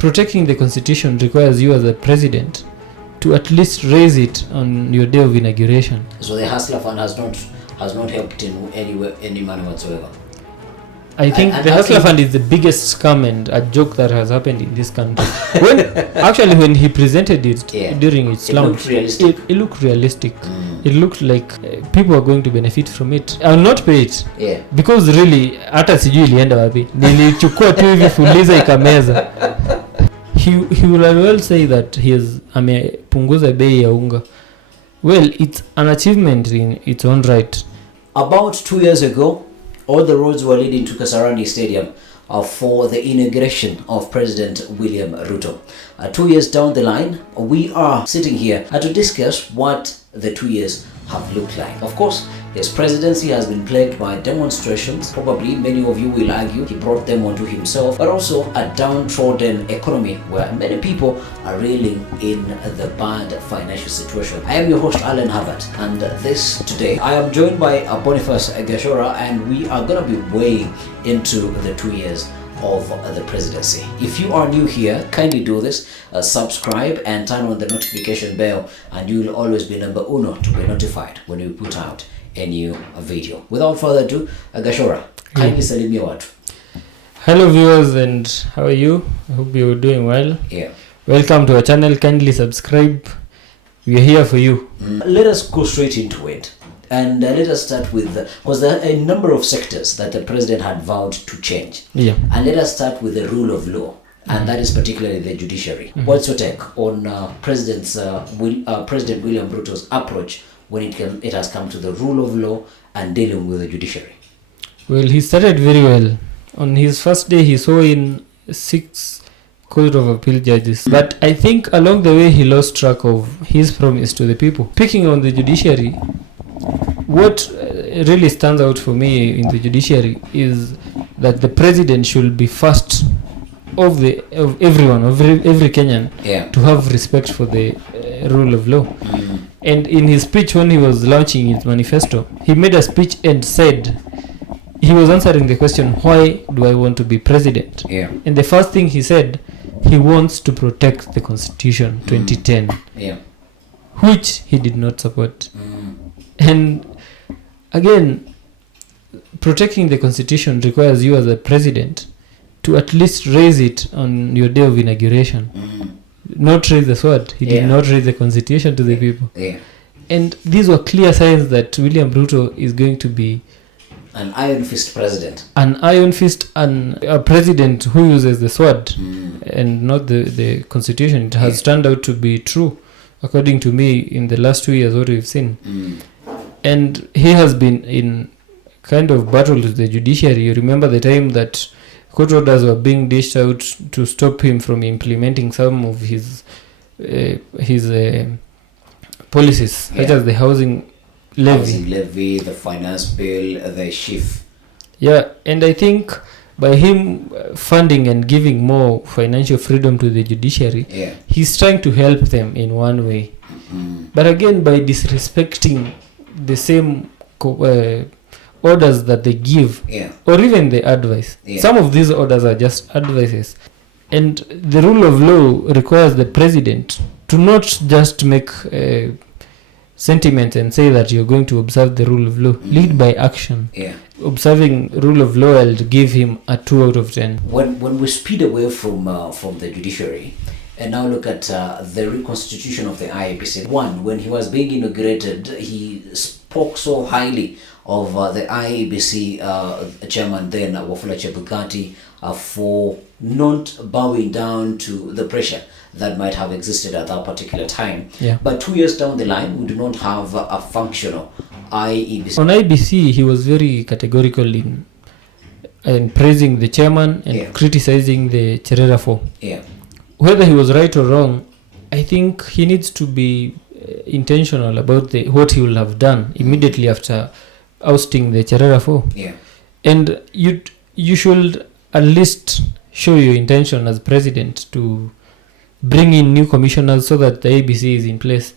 protecting the constitution requires you as a president to at least raise it on your day of inauguration. So the Hustler Fund has not helped in any manner whatsoever. I think the Hustler Fund is the biggest scam and a joke that has happened in this country. When he presented it during its launch, it looked realistic. It looked like people are going to benefit from it. I will not pay it because really hata sijui ilienda wapi. Nilichukua tu hivi fuliza ikameza. He will well say that he has amepunguza bei ya unga. Well, it's an achievement in its own right. About 2 years ago, all the roads were leading to Kasarani Stadium for the inauguration of President William Ruto. 2 years down the line, we are sitting here to discuss what the 2 years have looked like. Of course, his presidency has been plagued by demonstrations. Probably many of you will argue he brought them onto himself, but also a downtrodden economy where many people are reeling in the bad financial situation. I am your host, Alan Harvard, and this today I am joined by Boniface Gashora, and we are going to be weighing into the 2 years of the presidency. If you are new here, kindly do this, subscribe and turn on the notification bell, and you will always be number uno to be notified when we put out a new video. Without further ado, Gashora, kindly salimia watu. Hello viewers, and how are you? I hope you're doing well. Welcome to our channel. Kindly subscribe. We are here for you. Let us go straight into it. And let us start with, because there are a number of sectors that the president had vowed to change. And let us start with the rule of law, and that is particularly the judiciary. What's your take on President William Ruto's approach when it has come to the rule of law and dealing with the judiciary? Well, he started very well. On his first day, he saw in 6 Court of Appeal judges. But I think along the way, he lost track of his promise to the people. Picking on the judiciary, what really stands out for me in the judiciary is that the president should be first of every Kenyan to have respect for the rule of law. And in his speech when he was launching his manifesto, he made a speech and said he was answering the question, why do I want to be president? And the first thing he said, he wants to protect the Constitution 2010, which he did not support. And again, protecting the Constitution requires you as a president to at least raise it on your day of inauguration. Not raise the sword. He did not raise the Constitution to the people. And these were clear signs that William Ruto is going to be an iron fist president. An iron fist and a president who uses the sword and not the Constitution. It has turned out to be true, according to me, in the last 2 years, what we've seen. And he has been in kind of battle with the judiciary. You remember the time that court orders were being dished out to stop him from implementing some of his policies, such as the housing levy, the finance bill, the SHIF. And I think by him funding and giving more financial freedom to the judiciary, he's trying to help them in one way. But again, by disrespecting the same orders that they give, or even the advice. Some of these orders are just advices. And the rule of law requires the president to not just make sentiments and say that you're going to observe the rule of law. Lead by action. Observing rule of law, I'll give him a 2 out of 10. When we speed away from the judiciary and now look at the reconstitution of the IEBC. When he was being inaugurated, he spoke so highly of the IEBC chairman then, Wafula Chebukati, for not bowing down to the pressure that might have existed at that particular time. But 2 years down the line, we do not have a functional IEBC. On IEBC, he was very categorical in praising the chairman and criticizing the Cherera 4. Whether he was right or wrong, I think he needs to be intentional about what he will have done immediately after ousting the Cherera 4. And you should at least show your intention as president to bring in new commissioners so that the IEBC is in place.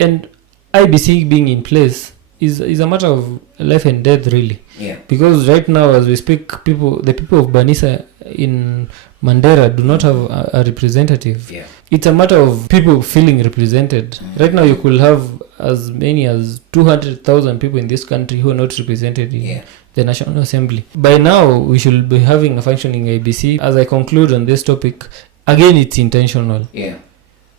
And IEBC being in place is a matter of life and death, really. Because right now, as we speak, the people of Banisa in Mandera do not have a representative. Yeah. It's a matter of people feeling represented. Right now, you could have as many as 200,000 people in this country who are not represented in the National Assembly. By now, we should be having a functioning ABC. As I conclude on this topic, again, it's intentional. Yeah.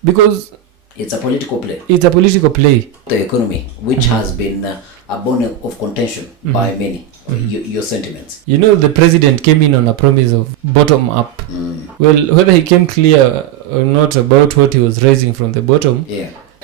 Because it's a political play. It's a political play. The economy, which has been a bone of contention by many. Your sentiments. You know, the president came in on a promise of bottom up. Well, whether he came clear or not about what he was raising from the bottom,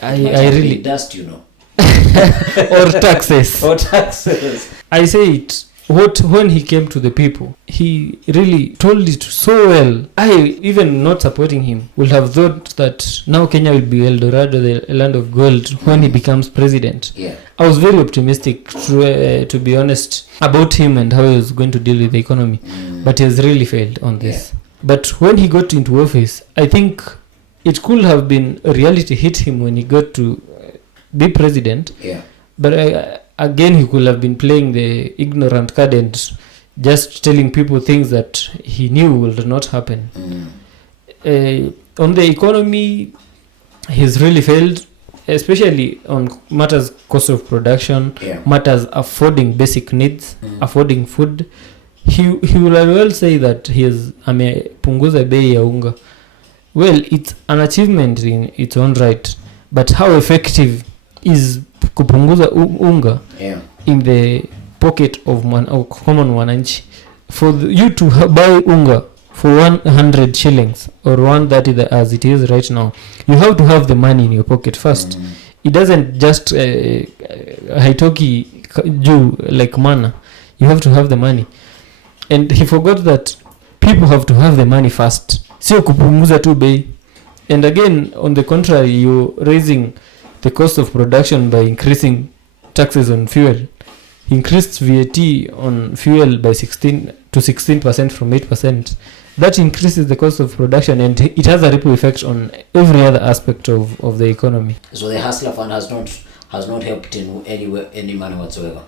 I really dust, you know, or taxes. Or taxes. I say it. When he came to the people, he really told it so well. I, even not supporting him, would have thought that now Kenya will be El Dorado, the land of gold, when he becomes president. Yeah. I was very optimistic, to be honest, about him and how he was going to deal with the economy. But he has really failed on this. But when he got into office, I think it could have been a reality hit him when he got to be president. Yeah. But again, he could have been playing the ignorant card and just telling people things that he knew would not happen. On the economy, he's really failed, especially on matters cost of production, matters affording basic needs, affording food. He will well say that he has amepunguza bei ya unga. Well, it's an achievement in its own right, but how effective is kupunguza unga in the pocket of common wananchi? For you to buy unga for 100 shillings or 130 as it is right now, you have to have the money in your pocket first. It doesn't just haitoki juu like manna. You have to have the money. And he forgot that people have to have the money first. Sio kupunguza tu bei. And again, on the contrary, you're raising the cost of production by increasing taxes on fuel. He increased VAT on fuel by 16% from 8%. That increases the cost of production, and it has a ripple effect on every other aspect of the economy. So the Hustler Fund has not helped in any manner whatsoever.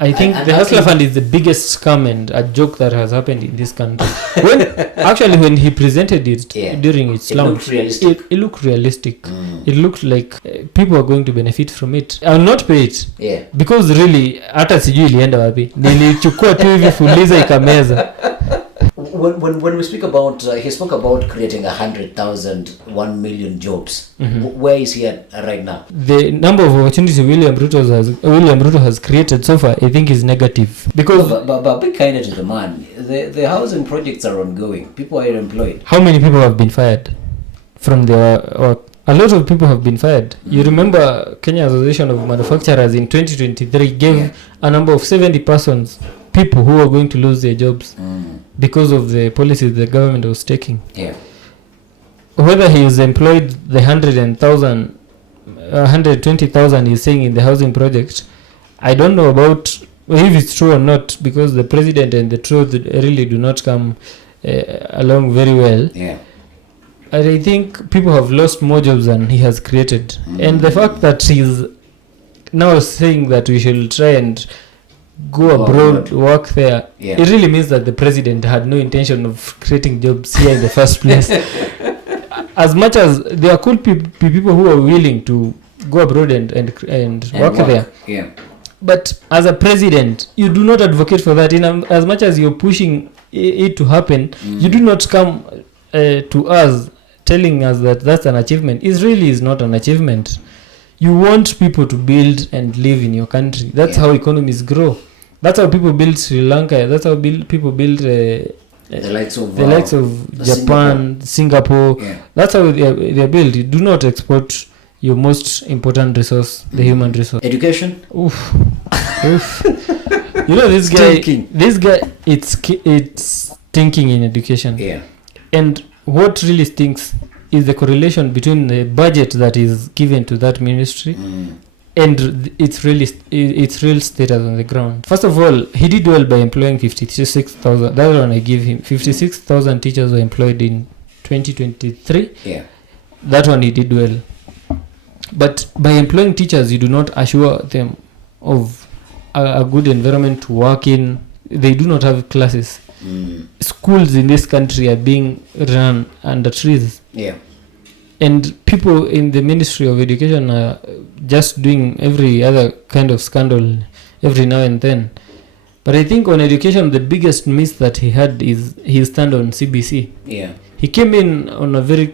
I think the Hustler Fund is the biggest scam and a joke that has happened in this country. When he presented it during its launch, it looked realistic. It looked like people are going to benefit from it. I will not pay it. Because really, hata sijui ilienda wapi. Nilichukua tu hivi fuliza ikameza. When we speak about, he spoke about creating 100,000, 1 million jobs. Where is he at right now? The number of opportunities William Ruto has created so far, I think, is negative. Because but be kind to the man. The housing projects are ongoing. People are employed. How many people have been fired from their work? A lot of people have been fired. You remember Kenya Association of Manufacturers in 2023 gave a number of 70 people who are going to lose their jobs because of the policies the government was taking. Whether he is employed the 120,000 he's saying in the housing project, I don't know about if it's true or not, because the president and the truth really do not come along very well. I think people have lost more jobs than he has created. And the fact that he's now saying that we should try and go abroad, work there, it really means that the president had no intention of creating jobs here in the first place. As much as there could be people who are willing to go abroad and work there. But as a president, you do not advocate for that. As much as you're pushing it to happen, you do not come to us telling us that that's an achievement. It really is not an achievement. You want people to build and live in your country. That's how economies grow. That's how people build Sri Lanka. That's how people build the likes of Japan, Singapore. That's how they build. You do not export your most important resource, the human resource. Education. Oof. You know, this guy, it's thinking in education. And what really stinks is the correlation between the budget that is given to that ministry and its real status on the ground. First of all, he did well by employing 56,000. That one I give him. 56,000 teachers were employed in 2023. That one he did well. But by employing teachers, you do not assure them of a good environment to work in. They do not have classes. Schools in this country are being run under trees. Yeah. And people in the Ministry of Education are just doing every other kind of scandal every now and then. But I think on education, the biggest miss that he had is his stand on CBC. Yeah. He came in on a very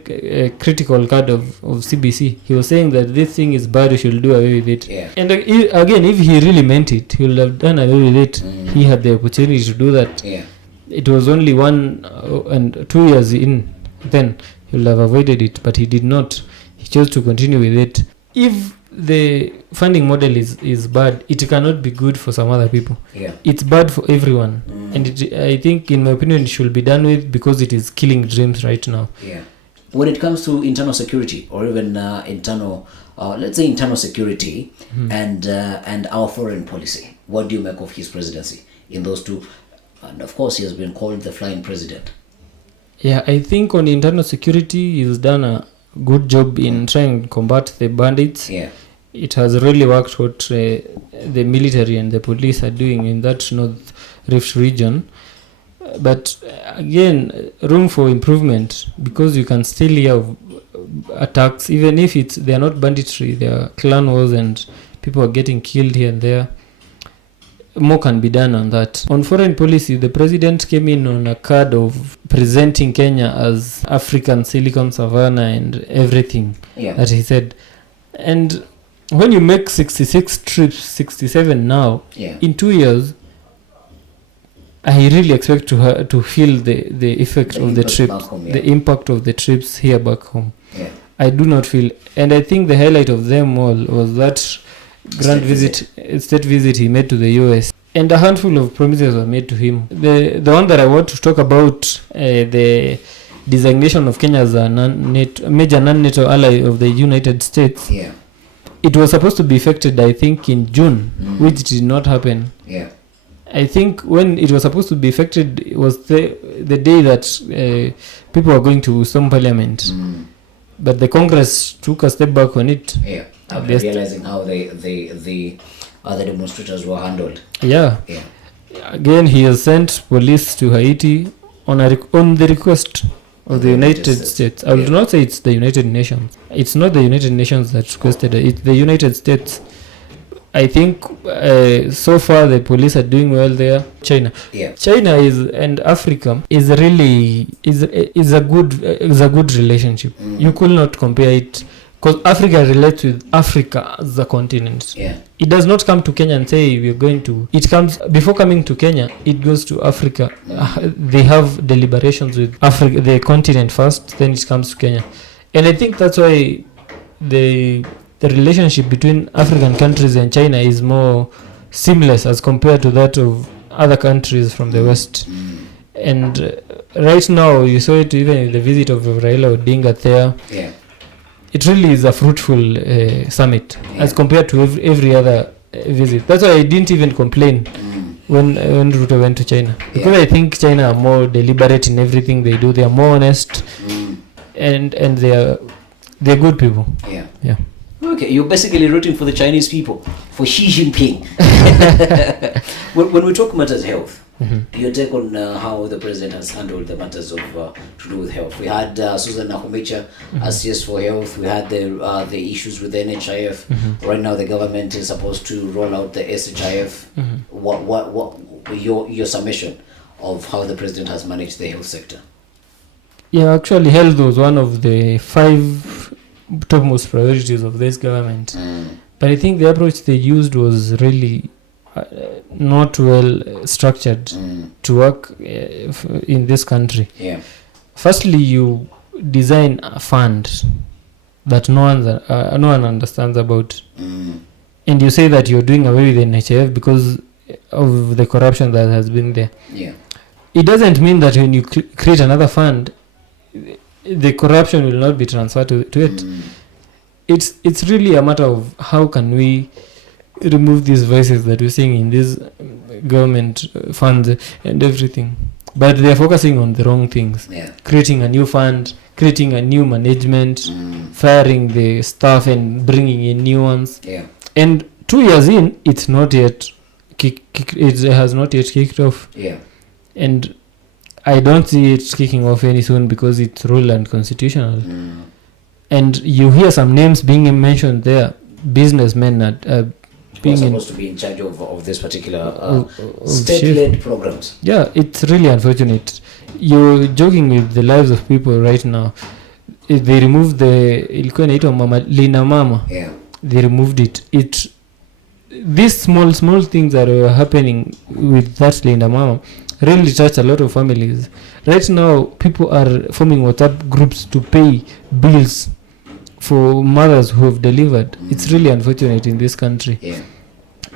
critical card of CBC. He was saying that this thing is bad, we should do away with it. Yeah. And again, if he really meant it, he would have done away with it. He had the opportunity to do that. Yeah. It was only 1 and 2 years in, then he would have avoided it, but he did not. He chose to continue with it. If the funding model is bad, it cannot be good for some other people. Yeah. It's bad for everyone. And I think, in my opinion, it should be done with because it is killing dreams right now. Yeah. When it comes to internal security, or even let's say internal security and our foreign policy, what do you make of his presidency in those two? And of course, he has been called the flying president. Yeah, I think on internal security, he's done a good job in trying to combat the bandits. Yeah. It has really worked what the military and the police are doing in that North Rift region. But again, room for improvement, because you can still hear of attacks, even if they are not banditry, they are clan wars and people are getting killed here and there. More can be done on that. On foreign policy, the president came in on a card of presenting Kenya as African Silicon Savannah and everything that he said. And when you make 66 trips, 67 now, in 2 years, I really expect to feel the effect of the trips, the impact of the trips here back home. Yeah. I do not feel, and I think the highlight of them all was that state visit he made to the US, and a handful of promises were made to him. The one that I want to talk about, the designation of Kenya as a major non-NATO ally of the United States. Yeah. It was supposed to be effected, I think, in June, which did not happen. Yeah. I think when it was supposed to be effected, it was the day that people were going to storm parliament. But the Congress took a step back on it. Yeah. After realizing how the other demonstrators were handled. Yeah. Yeah. Again, he has sent police to Haiti on the request of the United States. I would not say it's the United Nations. It's not the United Nations that requested it. It's the United States. I think so far the police are doing well there. China and Africa is really is a good relationship. You could not compare it, because Africa relates with Africa as a continent. Yeah. It does not come to Kenya and say we're going to. It comes before coming to Kenya. It goes to Africa. They have deliberations with Africa, the continent first. Then it comes to Kenya, and I think that's why the relationship between African countries and China is more seamless as compared to that of other countries from the West. And right now, you saw it even in the visit of Raila Odinga there. Yeah. It really is a fruitful summit as compared to every other visit. That's why I didn't even complain when Ruto went to China, because I think China are more deliberate in everything they do. They are more honest, and they're good people. Yeah. Okay, you're basically rooting for the Chinese people, for Xi Jinping. When we talk matters health, your take on how the president has handled the matters of to do with health. We had Susan Nakumicha as CS for health. We had the issues with the NHIF. Right now, the government is supposed to roll out the SHIF. What your summation of how the president has managed the health sector? Yeah, actually, health was one of the 5 topmost priorities of this government. But I think the approach they used was really not well structured to work in this country. Yeah. Firstly, you design a fund that no one understands about, and you say that you're doing away with NHIF because of the corruption that has been there. Yeah. It doesn't mean that when you create another fund, the corruption will not be transferred to it. It's really a matter of how can we remove these vices that we're seeing in these government funds and everything. But they're focusing on the wrong things. Yeah. Creating a new fund, creating a new management, firing the staff and bringing in new ones. Yeah. And 2 years in, it's not yet it has not yet kicked off. Yeah. And I don't see it kicking off any soon because it's rule and constitutional. And you hear some names being mentioned there, businessmen Being being supposed to be in charge of this particular of state-led programs. Yeah, it's really unfortunate. You're joking with the lives of people right now. They removed ilikuwa inaitwa mama Lina Mama. Yeah. They removed it. These small things that are happening with that Linda Mama really touch a lot of families. Right now, people are forming WhatsApp groups to pay bills for mothers who have delivered. It's really unfortunate in this country. Yeah.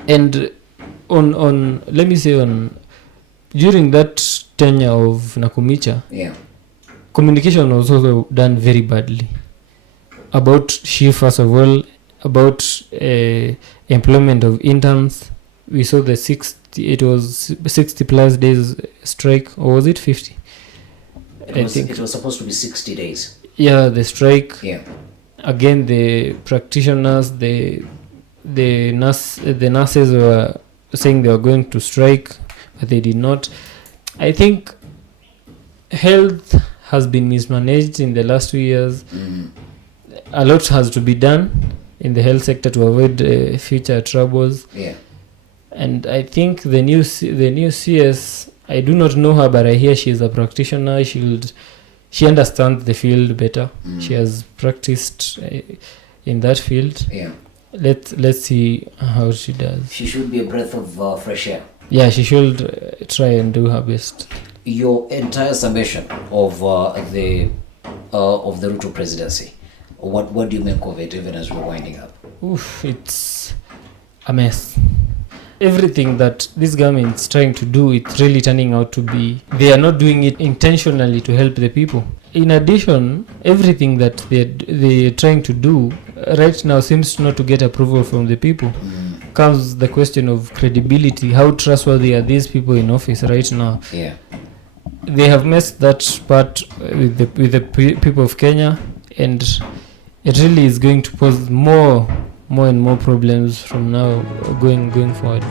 And on let me say during that tenure of Nakumicha, Yeah. communication was also done very badly about she, first of all, about employment of interns. We saw the 60 plus days strike, or was it 50? It was supposed to be 60 days. Yeah, the strike. Yeah. Again, the practitioners, the nurses were saying they were going to strike, but they did not. I think health has been mismanaged in the last 2 years. A lot has to be done in the health sector to avoid future troubles. Yeah. And I think the new CS, I do not know her, but I hear she is a practitioner. She understands the field better. She has practiced in that field. Yeah. Let's see how she does. She should be a breath of fresh air. Yeah, she should try and do her best. Your entire summation of the Ruto presidency, what do you make of it, even as we're winding up? Oof, it's a mess. Everything that this government is trying to do, it's really turning out to be, they are not doing it intentionally to help the people. In addition, everything that they're trying to do right now seems not to get approval from the people. Comes the question of credibility. How trustworthy are these people in office right now? Yeah. They have messed that part with the people of Kenya, and it really is going to pose more and more problems from now going forward.